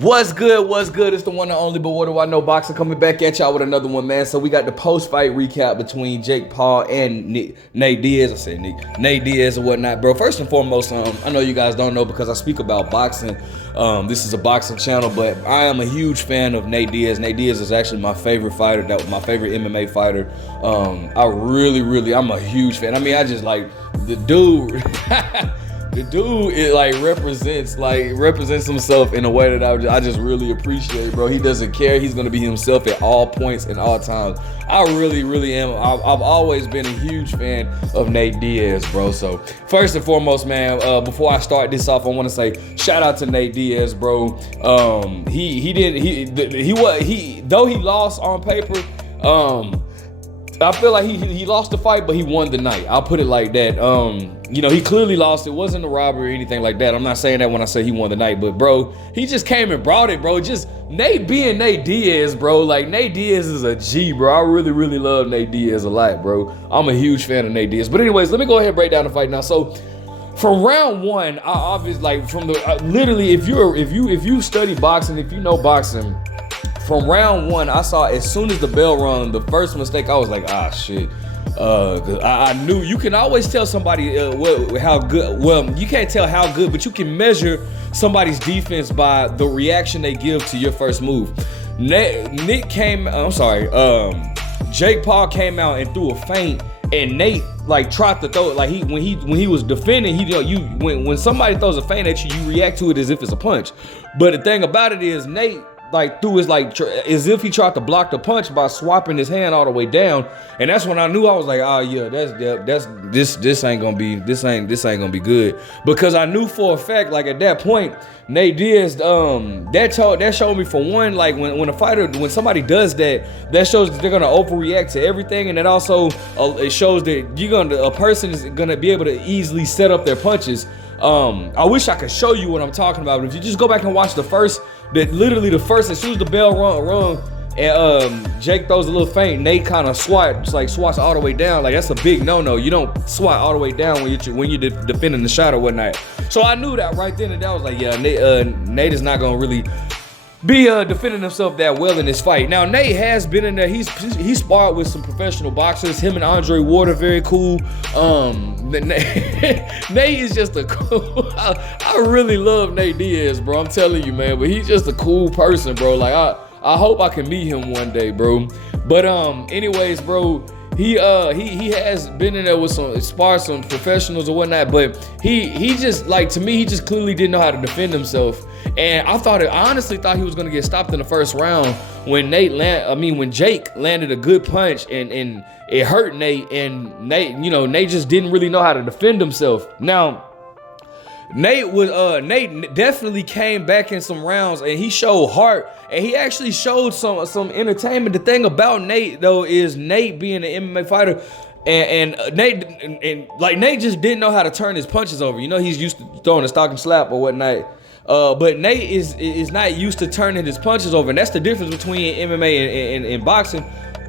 What's good? What's good? It's the one and only, but what do I know? Boxer coming back at y'all with another one, man. So we got the post-fight recap between Jake Paul and Nate Diaz. I said Nate Diaz and whatnot, bro. First and foremost, I know you guys don't know because I speak about boxing. This is a boxing channel, but I am a huge fan of Nate Diaz. Nate Diaz is actually my favorite fighter. That was my favorite MMA fighter. I'm a huge fan. I mean, I just like the dude. The dude represents himself in a way that I just really appreciate, bro. He doesn't care. He's gonna be himself at all points and all times. I really am. I've always been a huge fan of Nate Diaz, bro. So first and foremost, man, before I start this off, I want to say shout out to Nate Diaz, bro. Though he lost on paper. I feel like he lost the fight, but he won the night. I'll put it like that. He clearly lost. It wasn't a robbery or anything like that. I'm not saying that when I say he won the night, but bro, he just came and brought it, bro. Just Nate being Nate Diaz, bro. Like Nate Diaz is a G, bro. I really love Nate Diaz a lot, bro. I'm a huge fan of Nate Diaz. But anyways, let me go ahead and break down the fight now. So from round one, I obviously like from the literally, if you study boxing, if you know boxing. From round one, I saw as soon as the bell rung, the first mistake, I was like, shit. Cause I knew you can always tell somebody how good. Well, you can't tell how good, but you can measure somebody's defense by the reaction they give to your first move. Jake Paul came out and threw a feint, and Nate tried to throw it when he was defending. When somebody throws a feint at you, you react to it as if it's a punch. But the thing about it is Nate threw his as if he tried to block the punch by swapping his hand all the way down, and that's when I knew. I was like, oh yeah, this ain't gonna be good, because I knew for a fact, like at that point, Nate Diaz, that showed me for one, like when somebody does that shows that they're gonna overreact to everything, and it also it shows that a person is gonna be able to easily set up their punches. I wish I could show you what I'm talking about, but if you just go back and watch the first, as soon as the bell rung and Jake throws a little feint, Nate kind of swats all the way down. Like that's a big no-no. You don't swat all the way down when you're defending the shot or whatnot. So I knew that right then and there. I was like, yeah, Nate is not gonna really be defending himself that well in this fight. Now Nate has been in there. He sparred with some professional boxers. Him and Andre Ward are very cool. Nate is just a cool. I really love Nate Diaz, bro. I'm telling you, man. But he's just a cool person, bro. Like I hope I can meet him one day, bro. But anyways, bro. He has been in there with some professionals or whatnot, but he just to me, he just clearly didn't know how to defend himself. And I honestly thought he was gonna get stopped in the first round when when Jake landed a good punch and it hurt Nate, and Nate just didn't really know how to defend himself. Now Nate definitely came back in some rounds, and he showed heart, and he actually showed some entertainment. The thing about Nate though is Nate being an MMA fighter, and Nate just didn't know how to turn his punches over. He's used to throwing a stocking slap or whatnot. But Nate is not used to turning his punches over, and that's the difference between MMA and boxing.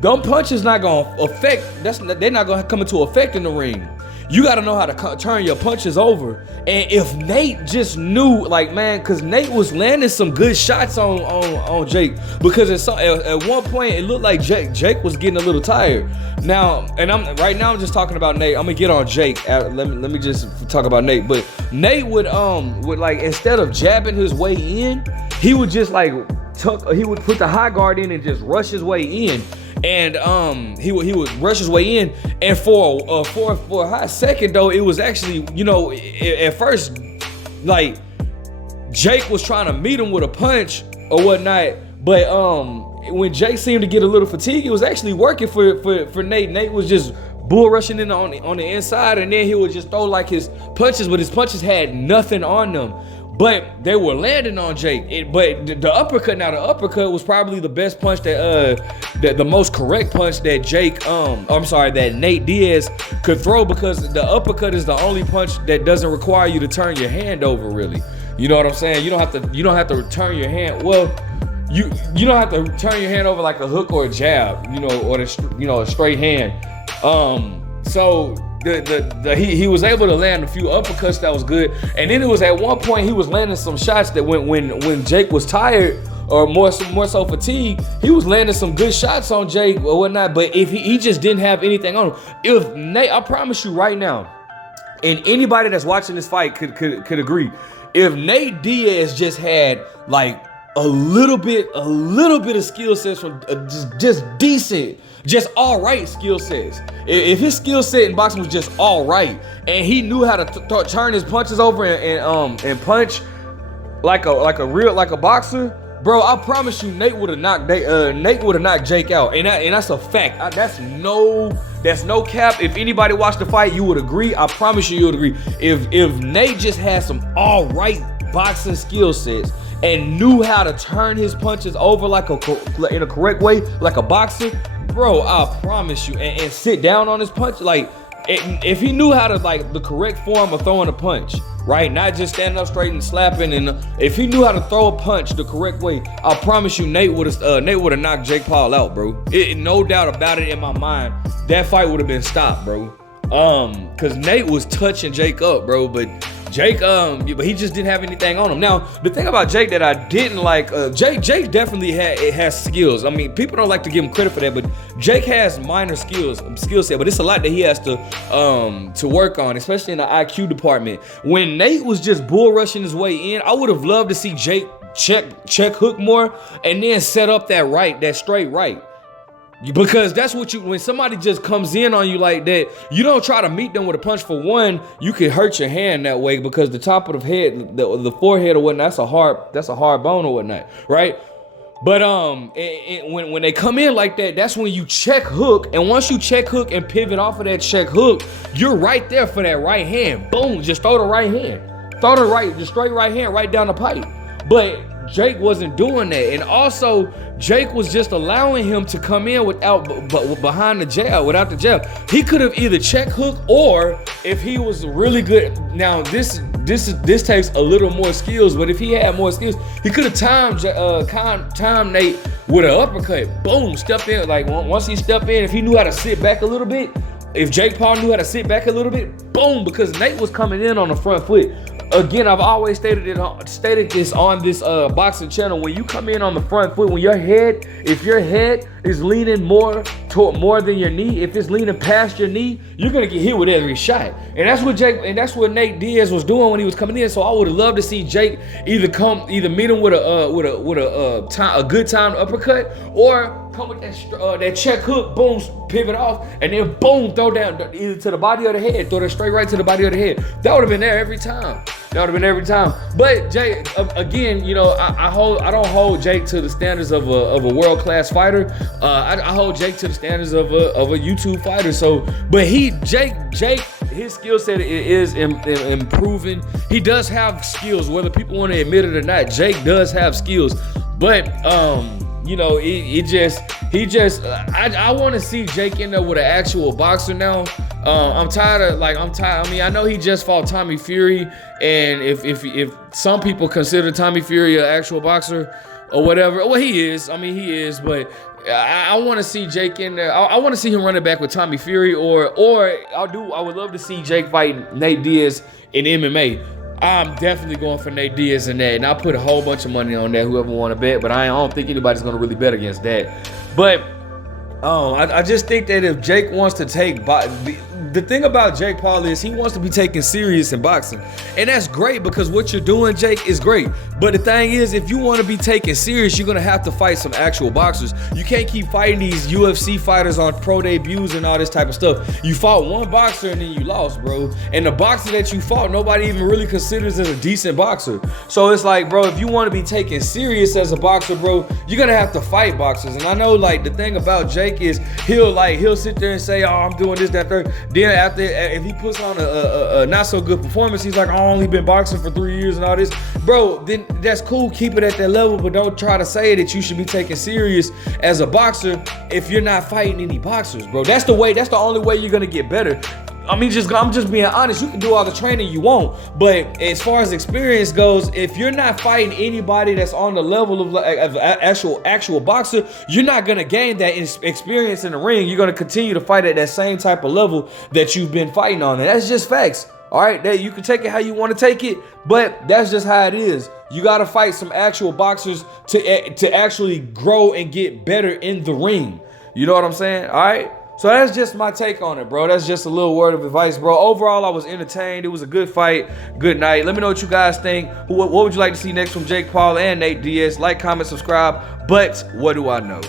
Them punches not gonna affect. They're not gonna come into effect in the ring. You got to know how to turn your punches over. And if Nate just knew, because Nate was landing some good shots on Jake, because at one point it looked like Jake was getting a little tired. Now, and I'm just talking about Nate. I'm gonna get on Jake. Let me just talk about Nate. But Nate would instead of jabbing his way in, he would just he would put the high guard in and just rush his way in. And he would rush his way in, and for a hot second though, it was actually, at first, Jake was trying to meet him with a punch or whatnot, but when Jake seemed to get a little fatigued, it was actually working for Nate. Nate was just bull rushing in on the inside, and then he would just throw his punches, but his punches had nothing on them. But they were landing on Jake. But the uppercut was probably the best punch the most correct punch that that Nate Diaz could throw, because the uppercut is the only punch that doesn't require you to turn your hand over, really. You know what I'm saying? You don't have to turn your hand. Well, you don't have to turn your hand over like a hook or a jab, or a straight hand. So he was able to land a few uppercuts that was good. And then it was at one point he was landing some shots that when Jake was tired or more so fatigued, he was landing some good shots on Jake or whatnot. But if he just didn't have anything on him. If Nate, I promise you right now, and anybody that's watching this fight could agree, if Nate Diaz just had like a little bit of skill sets from just decent, just all right skill sets. If his skill set in boxing was just all right, and he knew how to turn his punches over and punch like a boxer, bro, I promise you, Nate would have knocked Jake out, and that's a fact. That's no cap. If anybody watched the fight, you would agree. I promise you would agree. If Nate just had some all right boxing skill sets and knew how to turn his punches over in a correct way, like a boxer, bro, I promise you, and sit down on his punch, like if he knew how to the correct form of throwing a punch, right? Not just standing up straight and slapping, and if he knew how to throw a punch the correct way, I promise you, Nate would have knocked Jake Paul out, bro. No doubt about it in my mind. That fight would have been stopped, bro. Cause Nate was touching Jake up, bro, but Jake, but he just didn't have anything on him. Now, the thing about Jake that I didn't like, Jake definitely has skills. I mean, people don't like to give him credit for that, but Jake has minor skill set, but it's a lot that he has to work on, especially in the IQ department. When Nate was just bull rushing his way in, I would have loved to see Jake check hook more and then set up that straight right. Because that's what when somebody just comes in on you like that, you don't try to meet them with a punch. For one, you could hurt your hand that way because the top of the head, the forehead or whatnot, that's a hard bone or whatnot, right? But when they come in like that, that's when you check hook, and once you check hook and pivot off of that check hook, you're right there for that right hand. Boom, just throw the right hand, the straight right hand right down the pipe. But Jake wasn't doing that, and also Jake was just allowing him to come in without the jab. He could have either check hook, or if he was really good. Now this takes a little more skills, but if he had more skills, he could have timed Nate with an uppercut. Boom, step in. Like once he stepped in, if he knew how to sit back a little bit, if Jake Paul knew how to sit back a little bit, boom, because Nate was coming in on the front foot. Again, I've always stated this on this boxing channel. When you come in on the front foot, if your head is leaning more than your knee, if it's leaning past your knee, you're gonna get hit with every shot. And that's what Nate Diaz was doing when he was coming in. So I would have loved to see Jake either meet him with a good timed uppercut, or come with that check hook, boom, pivot off, and then boom, throw down either to the body or the head, throw that straight right to the body or the head. That would have been there every time. But Jake, again, I don't hold Jake to the standards of a world-class fighter. I hold Jake to the standards of a YouTube fighter. So, but Jake, his skill set is improving. He does have skills, whether people want to admit it or not. Jake does have skills, but I want to see Jake in there with an actual boxer now. I'm tired. I mean, I know he just fought Tommy Fury, and if some people consider Tommy Fury an actual boxer or whatever, well, he is. I mean, he is, but I want to see Jake in there. I want to see him running back with Tommy Fury, or I would love to see Jake fight Nate Diaz in MMA. I'm definitely going for Nate Diaz in that, and I put a whole bunch of money on that, whoever want to bet, but I don't think anybody's going to really bet against that. But I just think that if Jake wants to take the thing about Jake Paul is he wants to be taken serious in boxing, and that's great because what you're doing, Jake, is great. But the thing is, if you want to be taken serious, you're gonna have to fight some actual boxers. You can't keep fighting these UFC fighters on pro debuts and all this type of stuff. You fought one boxer and then you lost, bro. And the boxer that you fought, nobody even really considers as a decent boxer. So it's like, bro, if you want to be taken serious as a boxer, bro, you're gonna have to fight boxers. And I know, the thing about Jake is he'll sit there and say, oh, I'm doing this, that, third. Then after, if he puts on a not so good performance, he's like, I've only been boxing for 3 years and all this. Bro, then that's cool, keep it at that level, but don't try to say that you should be taken serious as a boxer if you're not fighting any boxers, bro. That's the only way you're gonna get better. I'm just being honest. You can do all the training you want, but as far as experience goes, if you're not fighting anybody that's on the level of actual boxer, you're not gonna gain that experience in the ring. You're gonna continue to fight at that same type of level that you've been fighting on, and that's just facts. All right, that you can take it how you want to take it, but that's just how it is. You got to fight some actual boxers to actually grow and get better in the ring. You know what I'm saying? All right. So that's just my take on it, bro. That's just a little word of advice, bro. Overall, I was entertained. It was a good fight. Good night. Let me know what you guys think. What would you like to see next from Jake Paul and Nate Diaz? Like, comment, subscribe. But what do I know?